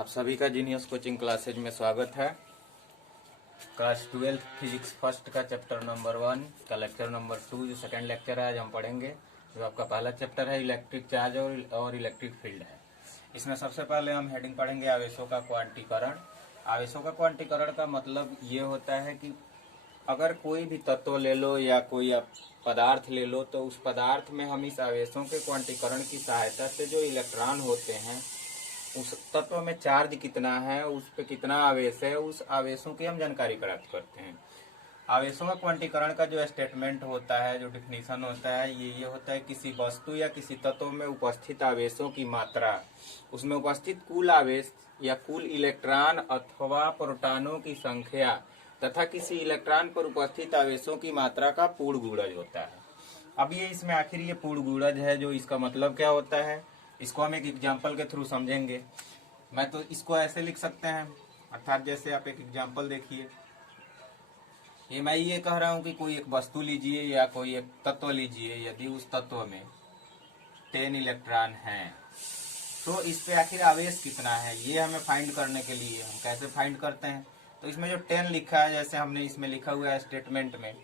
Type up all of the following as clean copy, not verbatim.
आप सभी का जीनियस कोचिंग क्लासेज में स्वागत है। क्लास 12 फिजिक्स फर्स्ट का चैप्टर नंबर 1 का लेक्चर नंबर 2 जो सेकेंड लेक्चर है आज हम पढ़ेंगे। जो आपका पहला चैप्टर है इलेक्ट्रिक चार्ज और इलेक्ट्रिक फील्ड है। इसमें सबसे पहले हम हेडिंग पढ़ेंगे आवेशों का क्वांटीकरण। आवेशों का क्वांटीकरण का मतलब ये होता है कि अगर कोई भी तत्व ले लो या कोई आप पदार्थ ले लो तो उस पदार्थ में हम इस आवेशों के क्वांटीकरण की सहायता से जो इलेक्ट्रॉन होते हैं उस तत्व में चार्ज कितना है, उस पे कितना आवेश है, उस आवेशों की हम जानकारी प्राप्त करते हैं। आवेशों का क्वांटीकरण का जो स्टेटमेंट होता है, जो डिफिनीशन होता है, ये होता है किसी वस्तु या किसी तत्व में उपस्थित आवेशों की मात्रा, उसमें उपस्थित कुल आवेश या कुल इलेक्ट्रॉन अथवा प्रोटॉनों की संख्या तथा किसी इलेक्ट्रॉन पर उपस्थित आवेशों की मात्रा का पूर्ण गुणज होता है। अब ये इसमें आखिर ये पूर्ण गुणज है, जो इसका मतलब क्या होता है इसको हम एक एग्जाम्पल के थ्रू समझेंगे। मैं तो इसको ऐसे लिख सकते हैं, अर्थात जैसे आप एक एग्जाम्पल देखिए, ये मैं ये कह रहा हूं कि कोई एक वस्तु लीजिए या कोई एक तत्व लीजिए, यदि उस तत्व में 10 इलेक्ट्रॉन हैं तो इस पे आखिर आवेश कितना है ये हमें फाइंड करने के लिए हम कैसे फाइंड करते हैं। तो इसमें जो 10 लिखा है, जैसे हमने इसमें लिखा हुआ है स्टेटमेंट में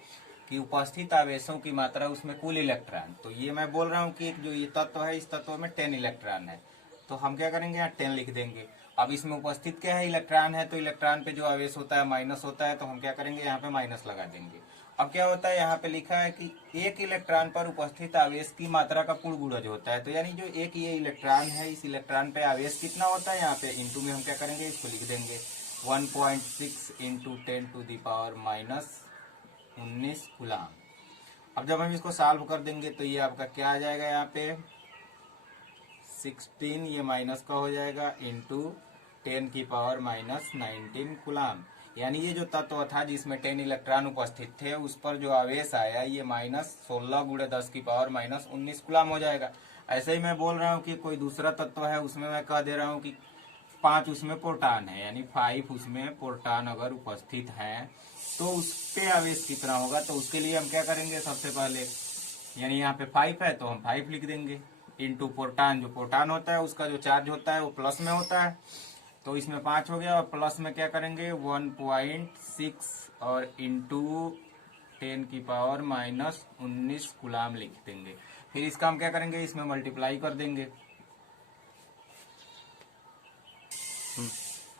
कि उपस्थित आवेशों की मात्रा उसमें कुल इलेक्ट्रॉन, तो ये मैं बोल रहा हूँ कि जो ये तत्व है इस तत्व में 10 इलेक्ट्रॉन है, तो हम क्या करेंगे यहाँ 10 लिख देंगे। अब इसमें उपस्थित क्या है, इलेक्ट्रॉन है, तो इलेक्ट्रॉन पे जो आवेश होता है माइनस होता है, तो हम क्या करेंगे यहाँ पे माइनस लगा देंगे। अब क्या होता है, यहाँ पे लिखा है कि एक इलेक्ट्रॉन पर उपस्थित आवेश की मात्रा का पूर्ण गुणज होता है, तो यानी जो एक ये इलेक्ट्रॉन है इस इलेक्ट्रॉन पे आवेश कितना होता है, यहाँ पे इंटू में हम क्या करेंगे इसको लिख देंगे 1.6 इंटू 10⁻⁻19 कूलम। अब जब हम इसको सॉल्व कर देंगे तो ये आपका क्या आ जाएगा, यहाँ पे 16 ये माइनस का हो जाएगा इंटू 10⁻⁻19 कूलम। यानी ये जो तत्व था जिसमें 10 इलेक्ट्रॉन उपस्थित थे उस पर जो आवेश आया ये -16 × 10⁻⁻19 कूलम हो जाएगा। ऐसे ही मैं बोल रहा हूँ कि कोई दूसरा तत्व है, उसमें मैं कह दे रहा हूँ कि 5 उसमें प्रोटॉन है, यानी 5 उसमें प्रोटॉन अगर उपस्थित हैं तो उस पे आवेश कितना होगा। तो उसके लिए हम क्या करेंगे, सबसे पहले यानी यहाँ पे 5 है तो हम 5 लिख देंगे इंटू प्रोटॉन, जो प्रोटॉन होता है उसका जो चार्ज होता है वो प्लस में होता है, तो इसमें 5 हो गया और प्लस में क्या करेंगे 1.6 और इंटू 10⁻⁻19 कूलम लिख देंगे। फिर इसका हम क्या करेंगे, इसमें मल्टीप्लाई कर देंगे।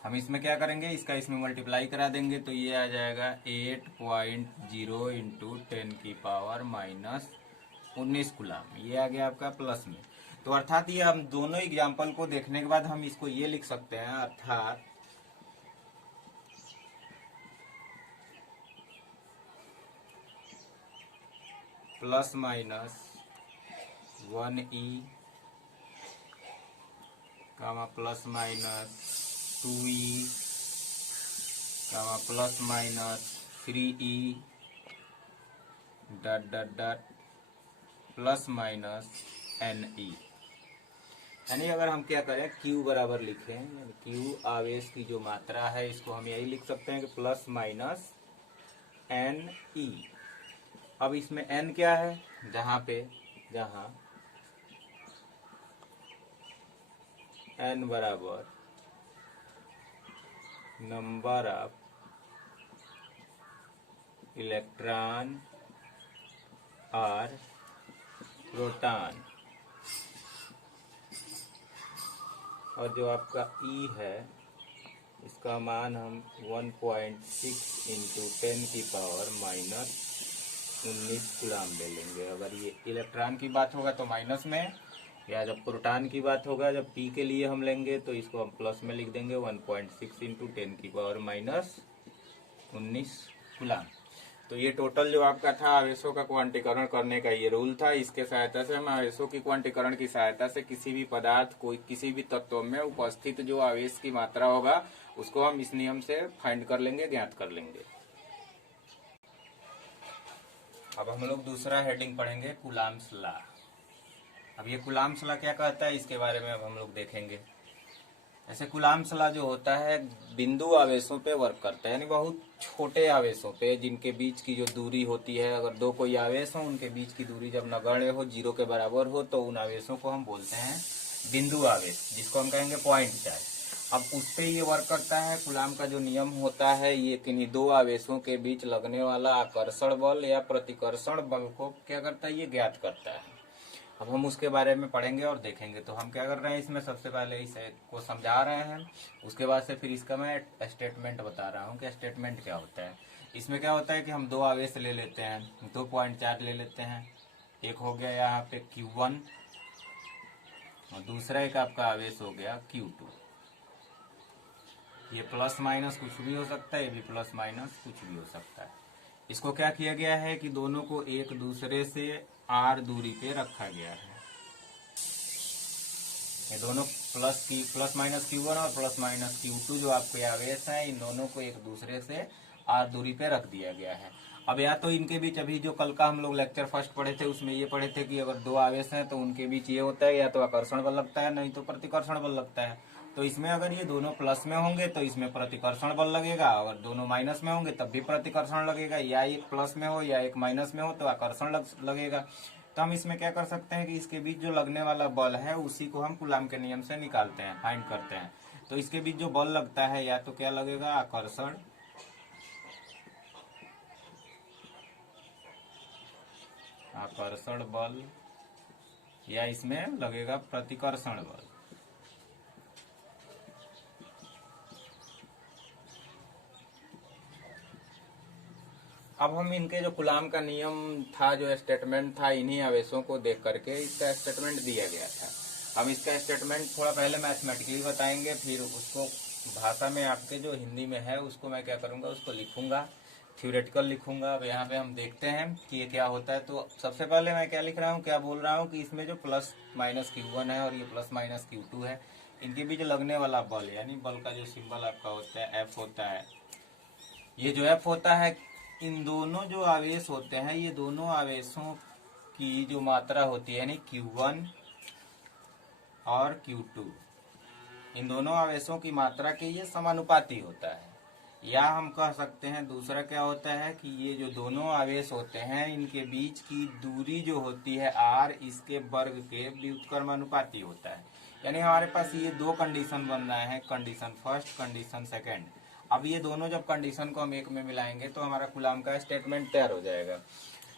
हम इसमें क्या करेंगे, इसका इसमें मल्टीप्लाई करा देंगे तो ये आ जाएगा 8.0 इंटू 10⁻⁻19 कूलम, ये आ गया आपका प्लस में। तो अर्थात ये हम दोनों एग्जाम्पल को देखने के बाद हम इसको ये लिख सकते हैं, अर्थात ±1e ±2e ±3e +-ne। यानी अगर हम क्या करें Q बराबर लिखें, यानी Q आवेश की जो मात्रा है इसको हम यही लिख सकते हैं कि ±ne। अब इसमें n क्या है, जहां n बराबर नंबर ऑफ इलेक्ट्रॉन और प्रोटॉन, और जो आपका E है इसका मान हम 1.6 इंटू 10⁻⁻19 कूलम ले लेंगे। अगर ये इलेक्ट्रॉन की बात होगा तो माइनस में, या जब प्रोटॉन की बात होगा, जब P के लिए हम लेंगे तो इसको हम प्लस में लिख देंगे 1.6 इंटू 10⁻⁻19 कूलम। तो ये टोटल जो आपका था आवेशों का क्वांटीकरण करने का ये रूल था। इसके सहायता से हम आवेशों की क्वांटीकरण की सहायता से किसी भी पदार्थ कोई किसी भी तत्व में उपस्थित जो आवेश की मात्रा होगा उसको हम इस नियम से फाइंड कर लेंगे, ज्ञात कर लेंगे। अब हम लोग दूसरा हेडिंग पढ़ेंगे कूलम्स लॉ। अब ये कूलम्स लॉ क्या कहता है इसके बारे में अब हम लोग देखेंगे। ऐसे कूलम्स लॉ जो होता है बिंदु आवेशों पे वर्क करता है, यानी बहुत छोटे आवेशों पे जिनके बीच की जो दूरी होती है, अगर दो कोई आवेश हो उनके बीच की दूरी जब नगण्य हो, 0 के बराबर हो, तो उन आवेशों को हम बोलते हैं बिंदु आवेश, जिसको हम कहेंगे पॉइंट चार्ज। अब उस पे ये वर्क करता है। कूलाम का जो नियम होता है ये किन्हीं दो आवेशों के बीच लगने वाला आकर्षण बल या प्रतिकर्षण बल को क्या करता है, ये ज्ञात करता है। अब हम उसके बारे में पढ़ेंगे और देखेंगे। तो हम क्या कर रहे हैं, इसमें सबसे पहले इसे को समझा रहे हैं, उसके बाद से फिर इसका मैं स्टेटमेंट बता रहा हूँ कि स्टेटमेंट क्या होता है। इसमें क्या होता है कि हम दो आवेश ले लेते हैं, 2 पॉइंट चार्ज ले लेते हैं। एक हो गया यहाँ पे Q1 और दूसरा एक आपका आवेश हो गया Q2। ये प्लस माइनस कुछ भी हो सकता है, ये भी प्लस माइनस कुछ भी हो सकता है। इसको क्या किया गया है कि दोनों को एक दूसरे से r दूरी पे रखा गया है। ये दोनों प्लस माइनस Q1 और प्लस माइनस Q2 जो आपके आवेश हैं, इन दोनों को एक दूसरे से r दूरी पे रख दिया गया है। अब या तो इनके बीच, अभी जो कल का हम लोग लेक्चर फर्स्ट पढ़े थे उसमें ये पढ़े थे कि अगर दो आवेश हैं तो उनके बीच ये होता है, या तो आकर्षण बल लगता है नहीं तो प्रतिकर्षण बल लगता है। तो इसमें अगर ये दोनों प्लस में होंगे तो इसमें प्रतिकर्षण बल लगेगा, अगर दोनों माइनस में होंगे तब भी प्रतिकर्षण लगेगा, या एक प्लस में हो या एक माइनस में हो तो आकर्षण लगेगा। तो हम इसमें क्या कर सकते हैं कि इसके बीच जो लगने वाला बल है उसी को हम कूलाम के नियम से निकालते हैं, फाइंड करते हैं। तो इसके बीच जो बल लगता है या तो क्या लगेगा, आकर्षण बल, या इसमें लगेगा प्रतिकर्षण बल। अब हम इनके जो कूलाम का नियम था, जो स्टेटमेंट था, इन्हीं आवेशों को देख करके इसका स्टेटमेंट दिया गया था। हम इसका स्टेटमेंट थोड़ा पहले मैथमेटिकली बताएंगे, फिर उसको भाषा में आपके जो हिंदी में है उसको मैं क्या करूंगा, उसको लिखूंगा, थ्योरेटिकल लिखूंगा। अब यहाँ पे हम देखते हैं कि ये क्या होता है। तो सबसे पहले मैं क्या लिख रहा हूँ, क्या बोल रहा हूँ कि इसमें जो प्लस माइनस Q1 है और ये प्लस माइनस Q2 है, इनके बीच लगने वाला बल, यानी बल का जो सिंबल आपका होता है F होता है। ये जो F होता है, इन दोनों जो आवेश होते हैं, ये दोनों आवेशों की जो मात्रा होती है, यानी Q1 और Q2, इन दोनों आवेशों की मात्रा के ये समानुपाती होता है। या हम कह सकते हैं दूसरा क्या होता है कि ये जो दोनों आवेश होते हैं इनके बीच की दूरी जो होती है r, इसके वर्ग के व्युत्क्रमानुपाती होता है। यानी हमारे पास ये दो कंडीशन बन रहे हैं, कंडीशन फर्स्ट, कंडीशन सेकेंड। अब ये दोनों जब कंडीशन को हम एक में मिलाएंगे तो हमारा कूलाम का स्टेटमेंट तैयार हो जाएगा।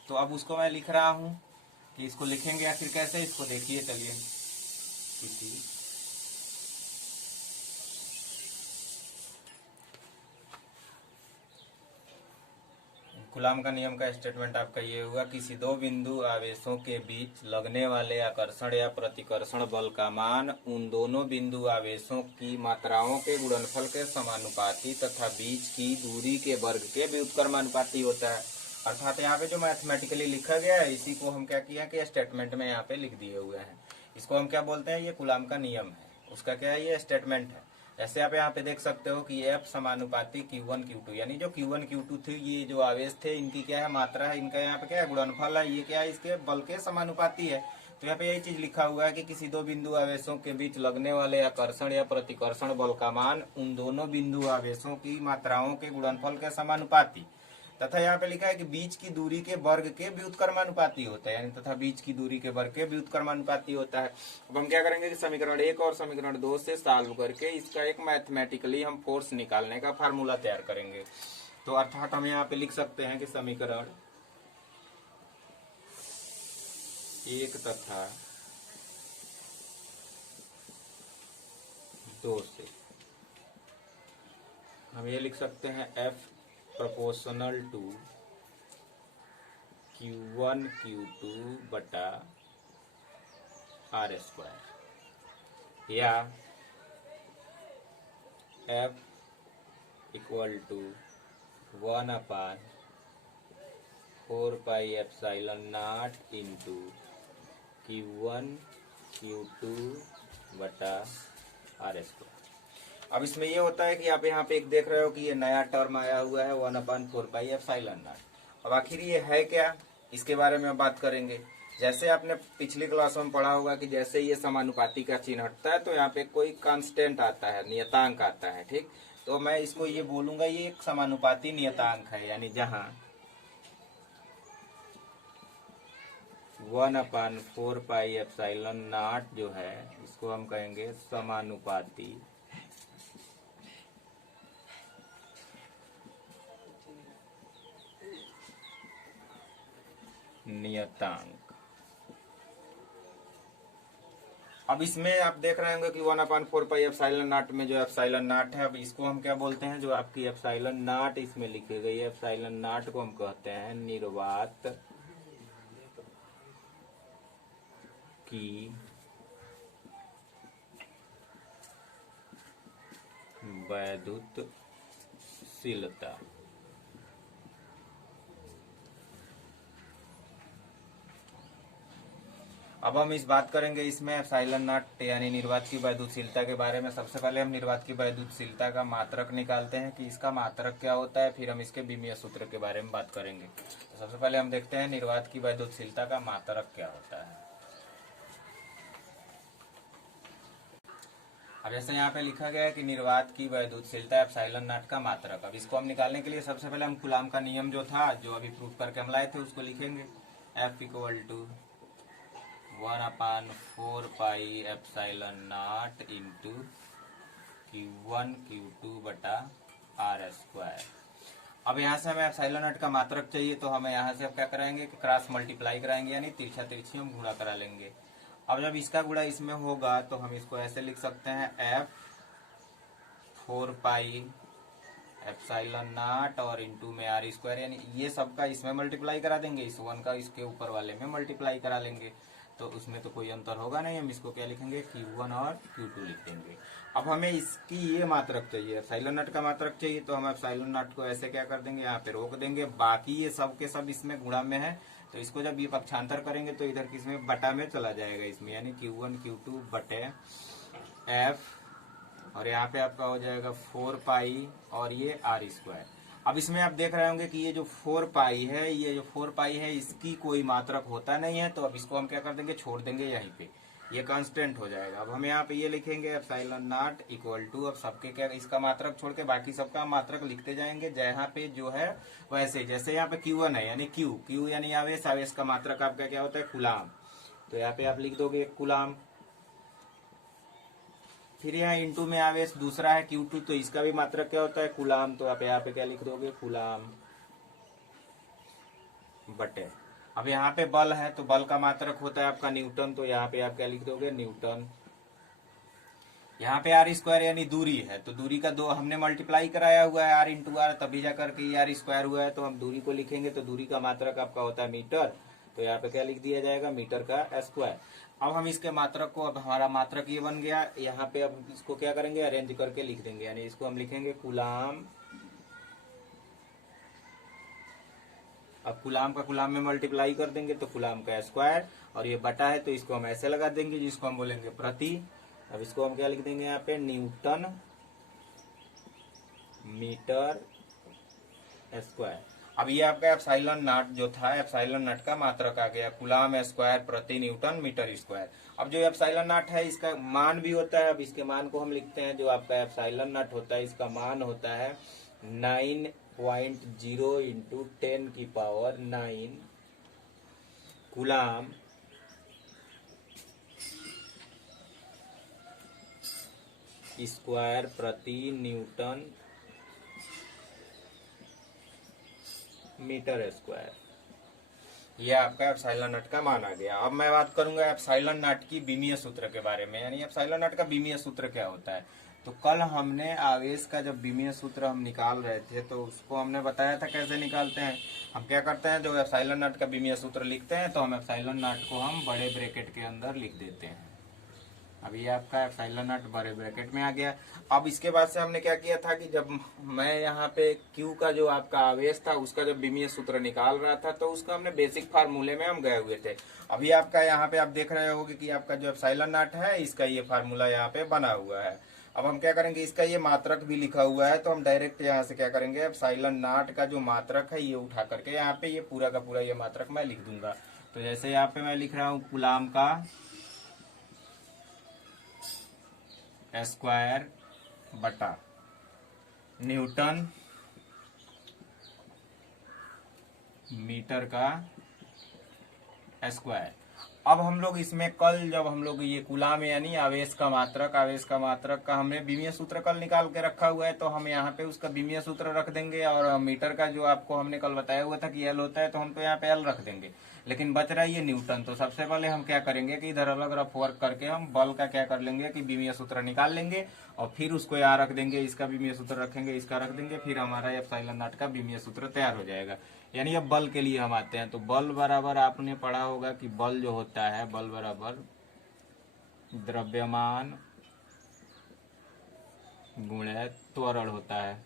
तो अब उसको मैं लिख रहा हूँ कि इसको लिखेंगे आखिर कैसे, इसको देखिए। चलिए, कूलाम का नियम का स्टेटमेंट आपका ये होगा, किसी दो बिंदु आवेशों के बीच लगने वाले आकर्षण या प्रतिकर्षण बल का मान उन दोनों बिंदु आवेशों की मात्राओं के गुणनफल के समानुपाती तथा बीच की दूरी के वर्ग के व्युत्क्रमानुपाती होता है। अर्थात यहाँ पे जो मैथमेटिकली लिखा गया है इसी को हम क्या किया कि स्टेटमेंट में यहाँ पे लिख दिए हुए हैं। इसको हम क्या बोलते हैं, ये कूलाम का नियम है, उसका क्या है, ये स्टेटमेंट है। जैसे आप यहाँ पे देख सकते हो कि F समानुपाती Q1 Q2, यानी जो Q1 Q2 थे, ये जो आवेश थे, इनकी क्या है, मात्रा है, इनका यहाँ पे क्या है, गुणनफल है, ये क्या है, इसके बल के समानुपाती है। तो यहाँ पे यही चीज लिखा हुआ है कि किसी दो बिंदु आवेशों के बीच लगने वाले आकर्षण या प्रतिकर्षण बल का मान उन दोनों बिंदु आवेशों की मात्राओं के गुणनफल के समानुपाती तथा यहाँ पे लिखा है कि बीच की दूरी के वर्ग के व्युत्क्रमानुपाती होता है, यानी तथा बीच की दूरी के वर्ग के व्युत्क्रमानुपाती होता है। अब हम क्या करेंगे कि समीकरण 1 और समीकरण 2 से सॉल्व करके इसका एक मैथमेटिकली हम फोर्स निकालने का फार्मूला तैयार करेंगे। तो अर्थात हम यहाँ पे लिख सकते हैं कि समीकरण 1 तथा 2 से हम ये लिख सकते हैं F proportional to Q1 Q2 बटा R स्क्वायर, या F equal to 1/4πε0 into Q1 Q2 बटा R स्क्वायर। अब इसमें ये होता है कि आप यहाँ पे एक देख रहे हो कि ये नया टर्म आया हुआ है 1/4πε0। अब आखिर ये है क्या, इसके बारे में बात करेंगे। जैसे आपने पिछली क्लास में पढ़ा होगा कि जैसे ये समानुपाती का चिन्ह हटता है तो यहाँ पे कोई कांस्टेंट आता है, नियतांक आता है, ठीक। तो मैं इसको ये बोलूंगा ये एक समानुपाती नियतांक है, यानी जहाँ 1/4πε0 जो है इसको हम कहेंगे समानुपाती नियतांक। अब इसमें आप देख रहे होंगे कि 1/4πε0 में जो ε0 है, अब इसको हम क्या बोलते हैं, जो आपकी ε0 इसमें लिखी गई है, ε0 को हम कहते हैं निर्वात की वैद्युतशीलता। अब हम इस बात करेंगे इसमें ε0 यानी निर्वात की वैद्युतशीलता के बारे में। सबसे पहले हम निर्वात की वैद्युतशीलता का मात्रक निकालते हैं कि इसका मात्रक क्या होता है, फिर हम इसके विमीय सूत्र के बारे में बात करेंगे। तो सबसे पहले हम देखते हैं निर्वात की वैद्युतशीलता का मात्रक क्या होता है। अब जैसे यहाँ पे लिखा गया है कि निर्वात की वैद्युतशीलता ε0 का मात्रक। अब इसको हम निकालने के लिए सबसे पहले हम कूलाम का नियम जो था, जो अभी प्रूफ करके हम लाए थे, उसको लिखेंगे। F = 1/4πε0 into Q1 Q2/r²। अब यहाँ से हमें ε0 का मात्रक चाहिए, तो हमें यहाँ से अब क्या कराएंगे कि क्रॉस मल्टीप्लाई कराएंगे, यानी तिरछा तिरछी हम गुणा करा लेंगे। अब जब इसका गुणा इसमें होगा तो हम इसको ऐसे लिख सकते हैं F4πε0 और इंटू में r², यानी ये सबका इसमें मल्टीप्लाई करा देंगे, इस 1 का इसके ऊपर वाले में मल्टीप्लाई करा लेंगे, तो उसमें तो कोई अंतर होगा नहीं। हम इसको क्या लिखेंगे, Q1 और Q2 लिख देंगे। अब हमें इसकी ये मात्रक चाहिए, ε0 का मात्रक चाहिए, तो हम ε0 को ऐसे क्या कर देंगे, यहाँ पे रोक देंगे। बाकी ये सब के सब इसमें गुणा में है, तो इसको जब ये पक्षांतर करेंगे तो इधर किसमें बटा में चला जाएगा इसमें, यानी Q1 Q2 बटे F, और यहाँ पे आपका हो जाएगा 4π और ये r²। अब इसमें आप देख रहे होंगे कि ये जो 4π है, ये जो 4π है इसकी कोई मात्रक होता नहीं है, तो अब इसको हम क्या कर देंगे, छोड़ देंगे यहीं पे, ये कांस्टेंट हो जाएगा। अब हम यहाँ पे ये लिखेंगे ε0 इक्वल टू, अब सबके क्या इसका मात्रक छोड़ के बाकी सबका मात्रक लिखते जाएंगे जहाँ पे जो है वैसे। जैसे यहाँ पे Q1 है यानी Q यानी आवेश, आवेश का मात्रक आपका क्या होता है, कूलाम, तो यहाँ पे आप लिख दोगे कूलाम। फिर यहाँ इंटू में आवेश दूसरा है Q2, तो इसका भी मात्रक क्या होता है, कूलाम, तो आप यहाँ पे क्या लिख दोगे, कूलाम बटे। अब यहाँ पे बल है, तो बल का मात्रक होता है आपका न्यूटन, तो यहाँ पे आप क्या लिख दोगे, न्यूटन। यहाँ पे r² यानी दूरी है, तो दूरी का दो हमने मल्टीप्लाई कराया हुआ है, r इंटू r, तभी जाकर के r² हुआ है, तो हम दूरी को लिखेंगे, तो दूरी का मात्रक आपका होता है मीटर, तो यहाँ पे क्या लिख दिया जाएगा, मीटर का स्क्वायर। अब हम इसके मात्रक को, अब हमारा मात्रक ये बन गया, यहाँ पे अब इसको क्या करेंगे, अरेंज करके लिख देंगे, यानी इसको हम लिखेंगे कूलाम। अब कूलाम का कूलाम में मल्टीप्लाई कर देंगे, तो कूलाम का स्क्वायर, और ये बटा है तो इसको हम ऐसे लगा देंगे, जिसको हम बोलेंगे प्रति। अब इसको हम क्या लिख देंगे, यहाँ पे न्यूटन मीटर स्क्वायर। अब ये आपका ε0 जो था, ε0 का मात्रक आ गया, कूलाम स्क्वायर प्रति न्यूटन मीटर स्क्वायर। अब जो ε0 है इसका मान भी होता है, अब इसके मान को हम लिखते हैं, जो आपका ε0 होता है इसका मान होता है 9.0 इंटू 10⁹ कूलाम स्क्वायर प्रति न्यूटन मीटर स्क्वायर। ये आपका ε0 का मान आ गया। अब मैं बात करूंगा ε0 की विमीय सूत्र के बारे में, यानी ε0 का विमीय सूत्र क्या होता है। तो कल हमने आवेश का जब विमीय सूत्र हम निकाल रहे थे, तो उसको हमने बताया था कैसे निकालते हैं। हम क्या करते हैं, जो ε0 का विमीय सूत्र लिखते हैं, तो हम ε0 को हम बड़े ब्रैकेट के अंदर लिख देते हैं। अब ये आपका ε0 बड़े ब्रैकेट में आ गया। अब इसके बाद से हमने क्या किया था कि जब मैं यहाँ पे Q का जो आपका आवेश था उसका जब विमीय सूत्र निकाल रहा था, तो उसका हमने बेसिक फार्मूले में हम गए हुए थे। अभी आपका यहाँ पे आप देख रहे होगे कि आपका जो ε0 है इसका ये फार्मूला यहाँ पे बना हुआ है। अब हम क्या करेंगे, इसका ये मात्रक भी लिखा हुआ है, तो हम डायरेक्ट यहाँ से क्या करेंगे, ε0 का जो मात्रक है ये उठा करके यहाँ पे ये पूरा का पूरा ये मात्रक मैं लिख दूंगा। तो जैसे यहाँ पे मैं लिख रहा हूँ कूलाम का स्क्वायर बटा न्यूटन मीटर का स्क्वायर। अब हम लोग इसमें कल जब हम लोग ये कूलाम यानी आवेश का मात्रक का हमने विमीय सूत्र कल निकाल के रखा हुआ है, तो हम यहाँ पे उसका विमीय सूत्र रख देंगे, और मीटर का जो आपको हमने कल बताया हुआ था कि एल होता है, तो हम तो यहाँ पे एल रख देंगे। लेकिन बच रहा है ये न्यूटन। तो सबसे पहले हम क्या करेंगे कि इधर अलग रफ वर्क करके हम बल का क्या कर लेंगे कि विमीय सूत्र निकाल लेंगे और फिर उसको यहाँ रख देंगे, इसका विमीय सूत्र रखेंगे, इसका रख देंगे, फिर हमारा एप्सिलॉन नॉट का विमीय सूत्र तैयार हो जाएगा। यानी अब बल के लिए हम आते हैं। तो बल बराबर आपने पढ़ा होगा कि बल जो होता है, बल बराबर द्रव्यमान गुणे त्वरण होता है।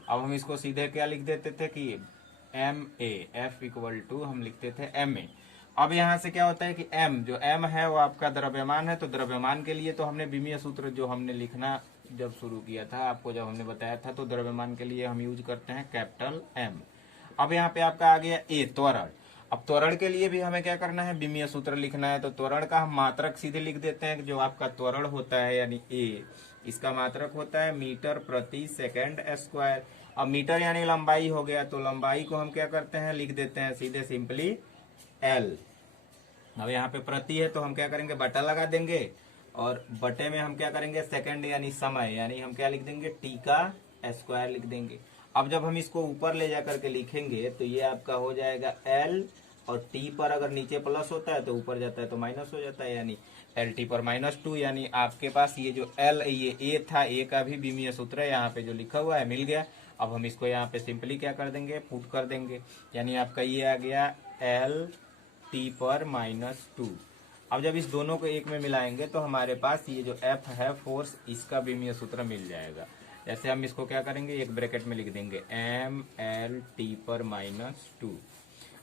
अब हम इसको सीधे क्या लिख देते थे कि M A, F equal to हम लिखते थे एम ए। अब यहाँ से क्या होता है कि एम, जो एम है वो आपका द्रव्यमान है। तो द्रव्यमान के लिए तो हमने विमीय सूत्र जो हमने लिखना जब शुरू किया था, आपको जब हमने बताया था, तो द्रव्यमान के लिए हम यूज करते हैं कैपिटल एम। अब यहाँ पे आपका आ गया ए, त्वरण। अब त्वरण के लिए भी हमें क्या करना है, विमीय सूत्र लिखना है। तो त्वरण का हम मात्रक सीधे लिख देते हैं, जो आपका त्वरण होता है यानी ए, इसका मात्रक होता है मीटर प्रति सेकंड स्क्वायर। अब मीटर यानी लंबाई हो गया, तो लंबाई को हम क्या करते हैं, लिख देते हैं सीधे सिंपली एल। अब यहाँ पे प्रति है तो हम क्या करेंगे, बटा लगा देंगे, और बटे में हम क्या करेंगे, सेकंड यानी समय, यानी हम क्या लिख देंगे, टी का स्क्वायर लिख देंगे। अब जब हम इसको ऊपर ले जाकर के लिखेंगे तो ये आपका हो जाएगा एल, और टी पर अगर नीचे प्लस होता है तो ऊपर जाता है तो माइनस हो जाता है, यानी एल टी पर -2। यानी आपके पास ये जो एल, ये ए था, ए का भी विमीय सूत्र है यहाँ पे जो लिखा हुआ है मिल गया। अब हम इसको यहाँ पे सिंपली क्या कर देंगे, पुट कर देंगे, यानी आपका ये आ गया एल टी पर -2। अब जब इस दोनों को एक में मिलाएंगे तो हमारे पास ये जो एफ है फोर्स, इसका विमीय सूत्र मिल जाएगा। जैसे हम इसको क्या करेंगे, एक ब्रैकेट में लिख देंगे एम एल टी पर -2।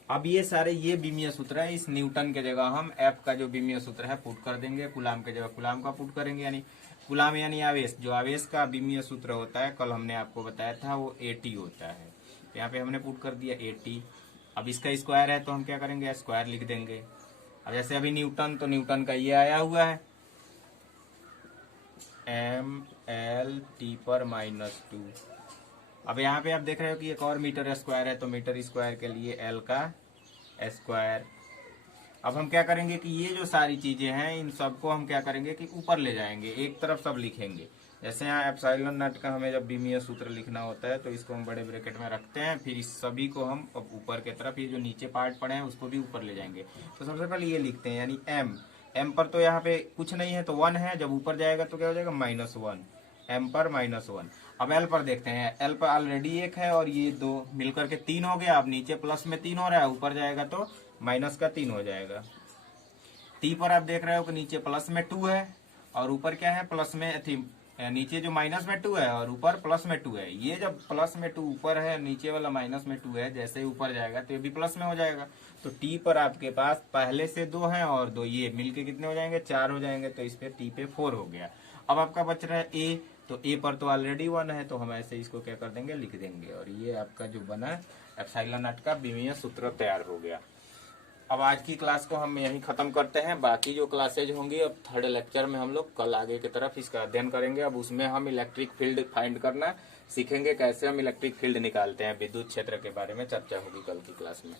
अब ये सारे ये विमीय सूत्र है, इस न्यूटन के जगह हम एफ का जो विमीय सूत्र है पुट कर देंगे, कूलाम के जगह कूलाम का पुट करेंगे, यानी कूलाम यानी आवेश, जो आवेश का विमीय सूत्र होता है कल हमने आपको बताया था वो एटी होता है। यहाँ पे हमने पुट कर दिया एटी। अब इसका स्क्वायर है तो हम क्या करेंगे, स्क्वायर लिख देंगे। अब जैसे अभी न्यूटन, तो न्यूटन का ये आया हुआ है एम एल टी पर -2। अब यहाँ पे आप देख रहे हो कि एक और मीटर स्क्वायर है, तो मीटर स्क्वायर के लिए एल का स्क्वायर। अब हम क्या करेंगे कि ये जो सारी चीजें हैं इन सबको हम क्या करेंगे कि ऊपर ले जाएंगे, एक तरफ सब लिखेंगे। जैसे यहाँ एप्सिलॉन नॉट का हमें जब विमीय सूत्र लिखना होता है तो इसको हम बड़े ब्रैकेट में रखते हैं, फिर इस सभी को हम अब ऊपर के तरफ, ये जो नीचे पार्ट पड़े हैं उसको भी ऊपर ले जाएंगे। तो सबसे पहले ये लिखते हैं, यानी एम, एम पर तो यहाँ पे कुछ नहीं है तो 1 है, जब ऊपर जाएगा तो क्या हो जाएगा -1, एम पर -1। अब एल पर देखते हैं, एल पर ऑलरेडी 1 है और ये 2 मिलकर के 3 हो गया। अब नीचे प्लस में 3 हो रहा है, ऊपर जाएगा तो माइनस का 3 हो जाएगा। टी पर आप देख रहे हो कि नीचे प्लस में 2 है और ऊपर क्या है, प्लस में थी, नीचे जो -2 है और ऊपर +2 है। ये जब +2 ऊपर है, नीचे वाला -2 है, जैसे ही ऊपर जाएगा तो ये भी प्लस में हो जाएगा। तो टी पर आपके पास पहले से 2 है और 2 ये मिलके कितने हो जाएंगे, 4 हो जाएंगे। तो इस पे टी पे 4 हो गया। अब आपका बच रहा है ए, तो ए पर तो ऑलरेडी 1 है, तो हम ऐसे इसको क्या कर देंगे, लिख देंगे, और ये आपका जो बना एप्सिलॉन नॉट का विमीय सूत्र तैयार हो गया। अब आज की क्लास को हम यहीं खत्म करते हैं। बाकी जो क्लासेज होंगी अब थर्ड लेक्चर में हम लोग कल आगे की तरफ इसका अध्ययन करेंगे। अब उसमें हम इलेक्ट्रिक फील्ड फाइंड करना सीखेंगे, कैसे हम इलेक्ट्रिक फील्ड निकालते हैं, विद्युत क्षेत्र के बारे में चर्चा होगी कल की क्लास में।